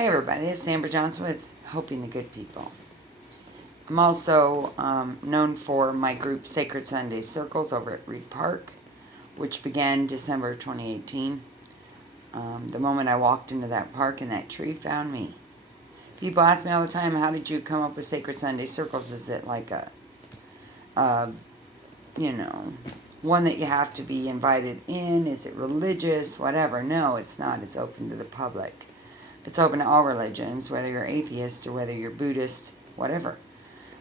Hi everybody, it's Amber Johnson with Hoping the Good People. I'm also known for my group Sacred Sunday Circles over at Reed Park, which began December 2018. The moment I walked into that park and that tree found me. People ask me all the time, how did you come up with Sacred Sunday Circles? Is it like a one that you have to be invited in? Is it religious? Whatever. No, it's not. It's open to the public. It's open to all religions, whether you're atheist or whether you're Buddhist, whatever.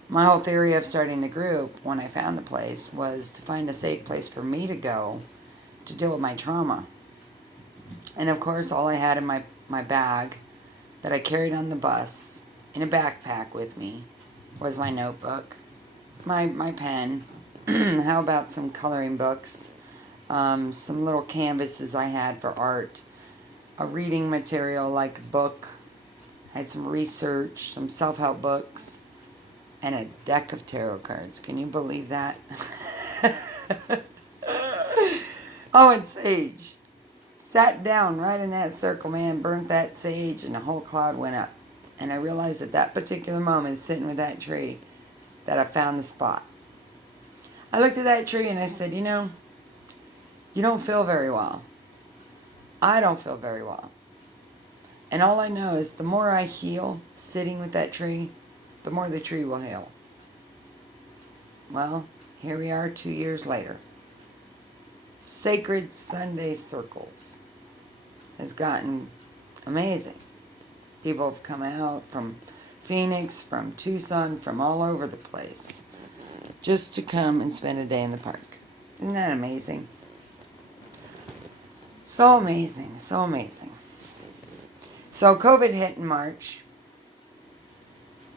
My whole theory of starting the group when I found the place was to find a safe place for me to go to deal with my trauma. And of course, all I had in my bag that I carried on the bus in a backpack with me was my notebook, my pen, how about some coloring books, some little canvases I had for art, a reading material like a book, had some research, some self-help books, and a deck of tarot cards. Can you believe that? Oh, and sage. Sat down right in that circle, man, burnt that sage, and the whole cloud went up. And I realized at that particular moment, sitting with that tree, that I found the spot. I looked at that tree and I said, you don't feel very well. I don't feel very well. And all I know is the more I heal sitting with that tree, the more the tree will heal. Well, here we are 2 years later. Sacred Sunday Circles has gotten amazing. People have come out from Phoenix, from Tucson, from all over the place just to come and spend a day in the park. Isn't that amazing? So amazing, so amazing. So COVID hit in March.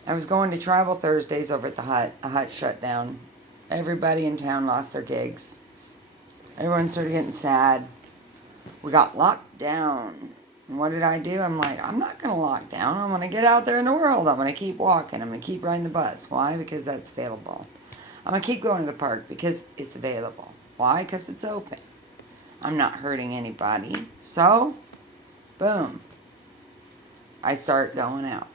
I was going to Tribal Thursdays over at the Hut. A Hut shut down. Everybody in town lost their gigs. Everyone started getting sad. We got locked down. And what did I do? I'm like, I'm not going to lock down. I'm going to get out there in the world. I'm going to keep walking. I'm going to keep riding the bus. Why? Because that's available. I'm going to keep going to the park because it's available. Why? Because it's open. I'm not hurting anybody. So, boom. I start going out.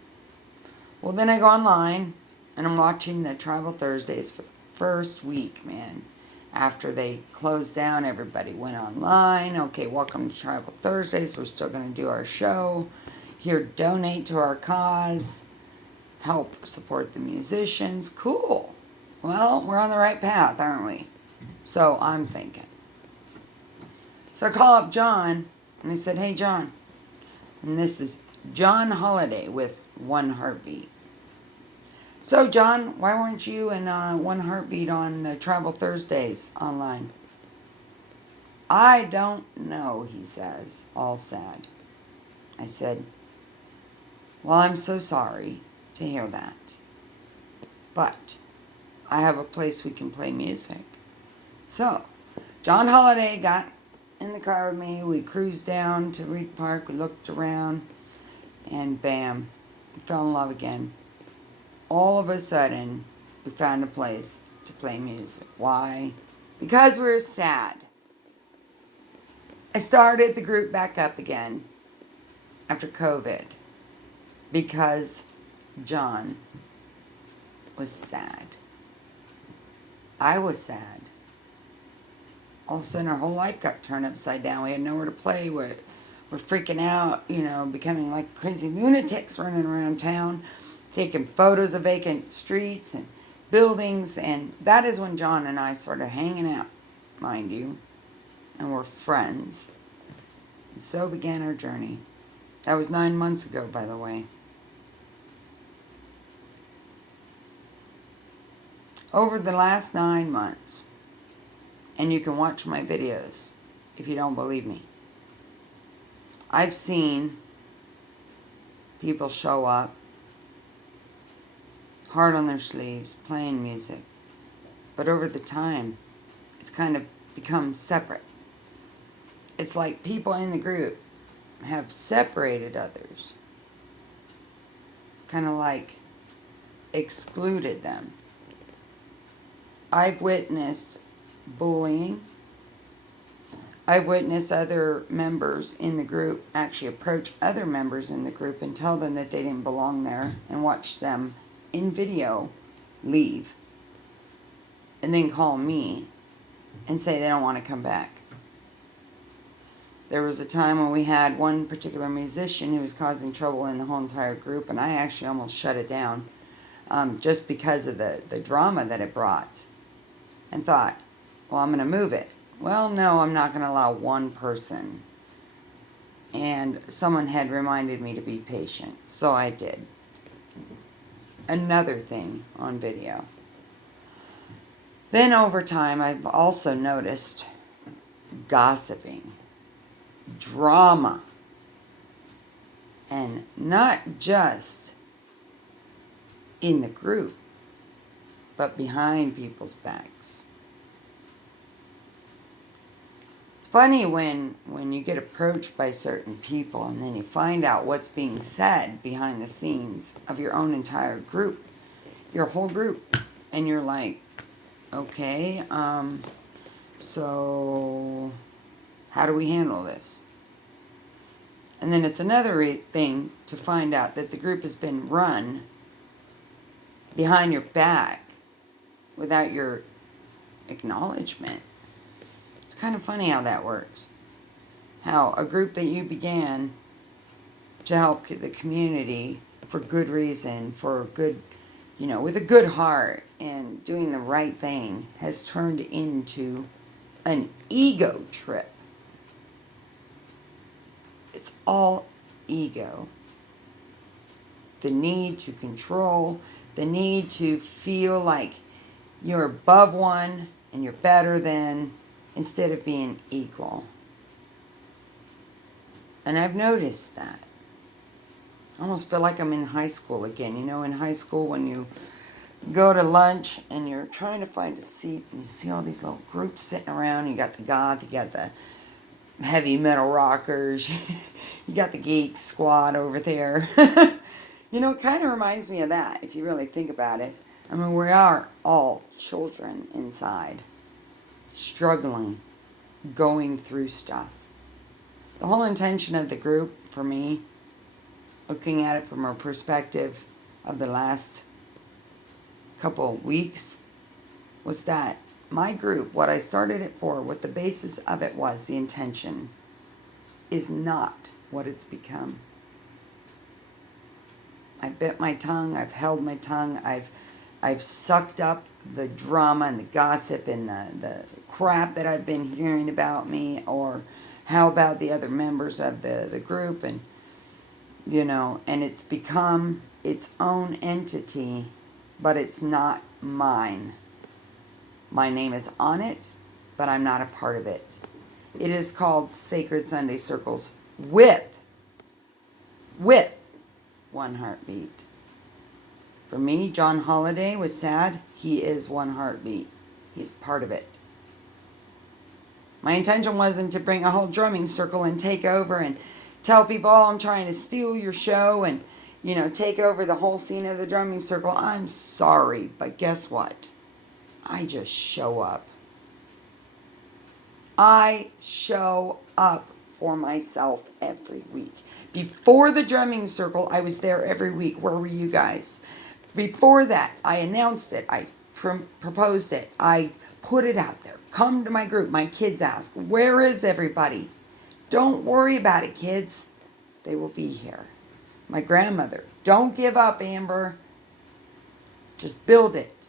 Well, then I go online and I'm watching the Tribal Thursdays for the first week, man. After they closed down, everybody went online. Okay, welcome to Tribal Thursdays. We're still going to do our show. Here, donate to our cause. Help support the musicians. Cool. Well, we're on the right path, aren't we? So I'm thinking. So I call up John, and I said, hey, John. And this is John Holiday with One Heartbeat. So, John, why weren't you in One Heartbeat on Tribal Thursdays online? I don't know, he says, all sad. I said, well, I'm so sorry to hear that. But I have a place we can play music. So, John Holiday got in the car with me. We cruised down to Reed Park. We looked around. And bam, we fell in love again. All of a sudden, we found a place to play music. Why? Because we were sad. I started the group back up again after COVID because John was sad. I was sad. All of a sudden, our whole life got turned upside down. We had nowhere to play. We're freaking out, becoming like crazy lunatics running around town, taking photos of vacant streets and buildings. And that is when John and I started hanging out, mind you, and we're friends. And so began our journey. That was 9 months ago, by the way. Over the last 9 months, and you can watch my videos if you don't believe me, I've seen people show up, heart on their sleeves, playing music. But over the time, it's kind of become separate. It's like people in the group have separated others. Kind of like excluded them. I've witnessed bullying. I've witnessed other members in the group actually approach other members in the group and tell them that they didn't belong there and watch them in video leave and then call me and say they don't want to come back. There was a time when we had one particular musician who was causing trouble in the whole entire group, and I actually almost shut it down just because of the drama that it brought, and thought, well, I'm going to move it. Well, no, I'm not going to allow one person. And someone had reminded me to be patient, so I did. Another thing on video. Then over time, I've also noticed gossiping, drama, and not just in the group, but behind people's backs. It's funny when you get approached by certain people and then you find out what's being said behind the scenes of your own entire group, your whole group, and you're like, okay, so how do we handle this? And then it's another thing to find out that the group has been run behind your back without your acknowledgement. It's kind of funny how that works. How a group that you began to help the community for good reason, for good, with a good heart and doing the right thing has turned into an ego trip. It's all ego. The need to control, the need to feel like you're above one and you're better than, instead of being equal. And I've noticed that. I almost feel like I'm in high school again. In high school when you go to lunch and you're trying to find a seat and you see all these little groups sitting around. You got the goth, you got the heavy metal rockers, you got the geek squad over there. It kind of reminds me of that, if you really think about it. I mean, we are all children inside, struggling, going through stuff. The whole intention of the group, for me, looking at it from a perspective of the last couple of weeks, was that my group, what I started it for, what the basis of it was, the intention, is not what it's become. I bit my tongue, I've held my tongue, I've sucked up the drama and the gossip and the crap that I've been hearing about me, or how about the other members of the group, and and it's become its own entity, but it's not mine. My name is on it, but I'm not a part of it. It is called Sacred Sunday Circles with one heartbeat. For me, John Holiday was sad. He is one heartbeat. He's part of it. My intention wasn't to bring a whole drumming circle and take over and tell people, oh, I'm trying to steal your show and, take over the whole scene of the drumming circle. I'm sorry, but guess what? I just show up. I show up for myself every week. Before the drumming circle, I was there every week. Where were you guys? Before that, I announced it. I proposed it. I put it out there. Come to my group. My kids ask, where is everybody? Don't worry about it, kids. They will be here. My grandmother, don't give up, Amber. Just build it.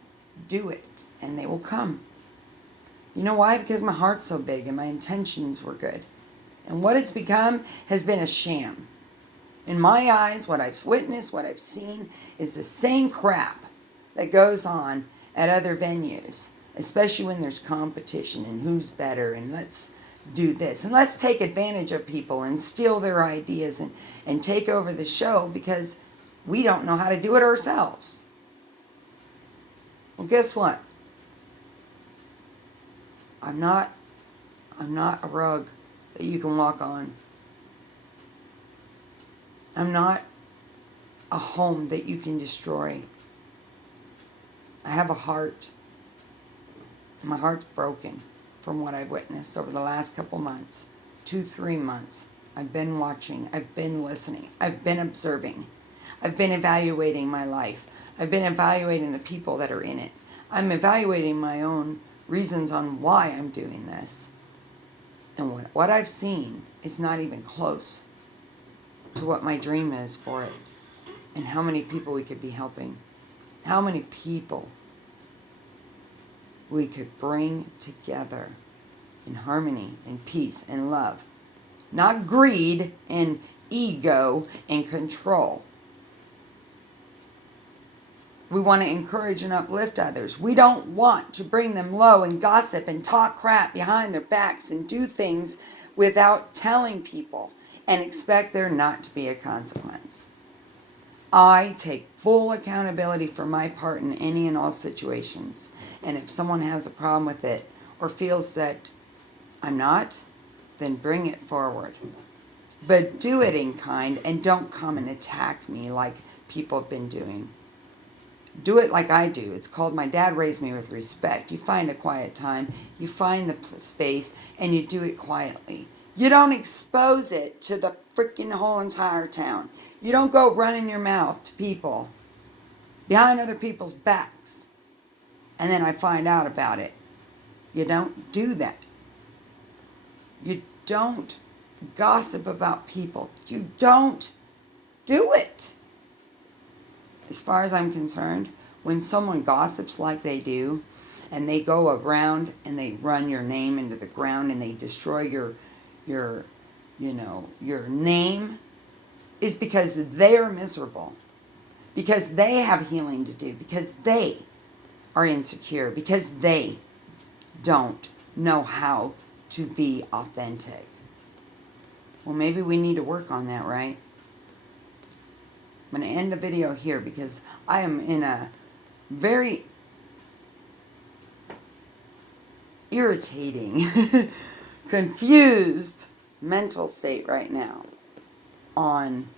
Do it. And they will come. You know why? Because my heart's so big and my intentions were good. And what it's become has been a sham. In my eyes, what I've witnessed, what I've seen, is the same crap that goes on at other venues, especially when there's competition and who's better and let's do this. And let's take advantage of people and steal their ideas and take over the show because we don't know how to do it ourselves. Well, guess what? I'm not a rug that you can walk on. I'm not a home that you can destroy. I have a heart. My heart's broken. from what I've witnessed over the last couple months, 2-3 months. I've been watching, I've been listening, I've been observing, I've been evaluating my life, I've been evaluating the people that are in it. I'm evaluating my own reasons on why I'm doing this. And what I've seen is not even close to what my dream is for it. And how many people we could be helping. How many people we could bring together in harmony and peace and love. Not greed and ego and control. We want to encourage and uplift others. We don't want to bring them low and gossip and talk crap behind their backs and do things without telling people and expect there not to be a consequence. I take full accountability for my part in any and all situations. And if someone has a problem with it or feels that I'm not, then bring it forward. But do it in kind and don't come and attack me like people have been doing. Do it like I do. It's called my dad raised me with respect. You find a quiet time, you find the space, and you do it quietly. You don't expose it to the freaking whole entire town. You don't go running your mouth to people behind other people's backs. And then I find out about it. You don't do that. You don't gossip about people. You don't do it. As far as I'm concerned, when someone gossips like they do, and they go around and they run your name into the ground and they destroy your name, is because they are miserable, because they have healing to do, because they are insecure, because they don't know how to be authentic. Well, maybe we need to work on that, right? I'm going to end the video here because I am in a very irritating, confused mental state right now on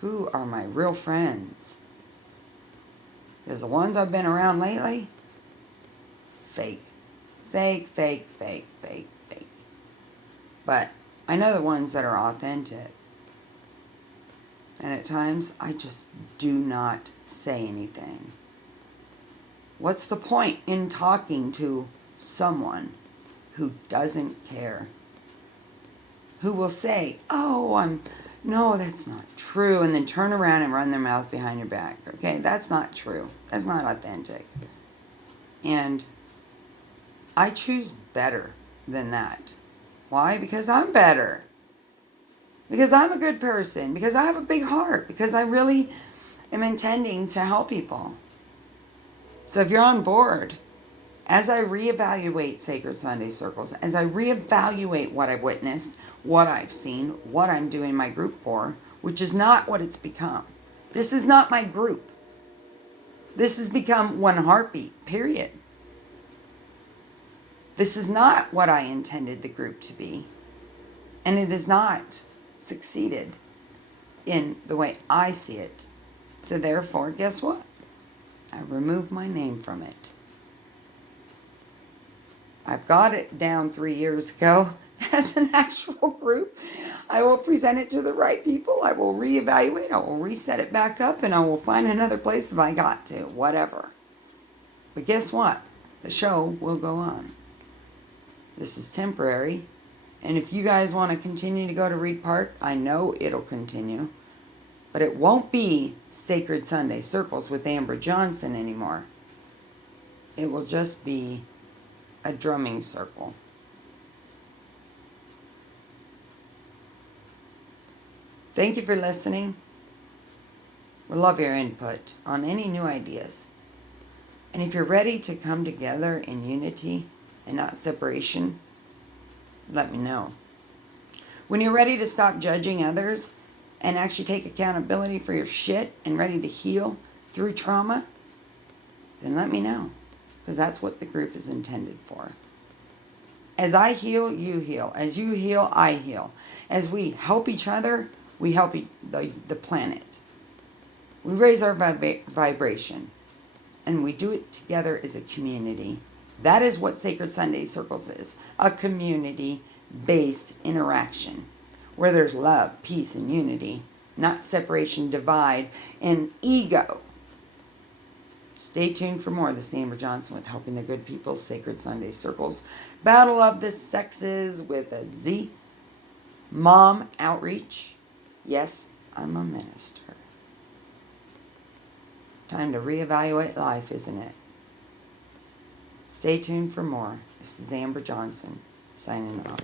who are my real friends. Because the ones I've been around lately, fake. Fake. But I know the ones that are authentic. And at times, I just do not say anything. What's the point in talking to someone who doesn't care? Who will say, no, that's not true, and then turn around and run their mouth behind your back. Okay, that's not true. That's not authentic. And I choose better than that. Why? Because I'm better. Because I'm a good person. Because I have a big heart. Because I really am intending to help people. So if you're on board, as I reevaluate Sacred Sunday Circles, as I reevaluate what I've witnessed, what I've seen, what I'm doing my group for, which is not what it's become. This is not my group. This has become One Heartbeat, period. This is not what I intended the group to be. And it has not succeeded in the way I see it. So therefore, guess what? I removed my name from it. I've got it down 3 years ago as an actual group. I will present it to the right people. I will reevaluate. I will reset it back up, and I will find another place if I got to. Whatever. But guess what? The show will go on. This is temporary. And if you guys want to continue to go to Reed Park, I know it'll continue. But it won't be Sacred Sunday Circles with Amber Johnson anymore. It will just be a drumming circle. Thank you for listening. We love your input on any new ideas. And if you're ready to come together in unity and not separation, let me know. When you're ready to stop judging others and actually take accountability for your shit and ready to heal through trauma, then let me know. Because that's what the group is intended for. As I heal, you heal. As you heal, I heal. As we help each other, we help the planet. We raise our vibration. And we do it together as a community. That is what Sacred Sunday Circles is, a community-based interaction where there's love, peace, and unity, not separation, divide, and ego. Stay tuned for more. This is Amber Johnson with Helping the Good People, Sacred Sunday Circles, Battle of the Sexes with a Z, Mom Outreach. Yes, I'm a minister. Time to reevaluate life, isn't it? Stay tuned for more. This is Amber Johnson, signing off.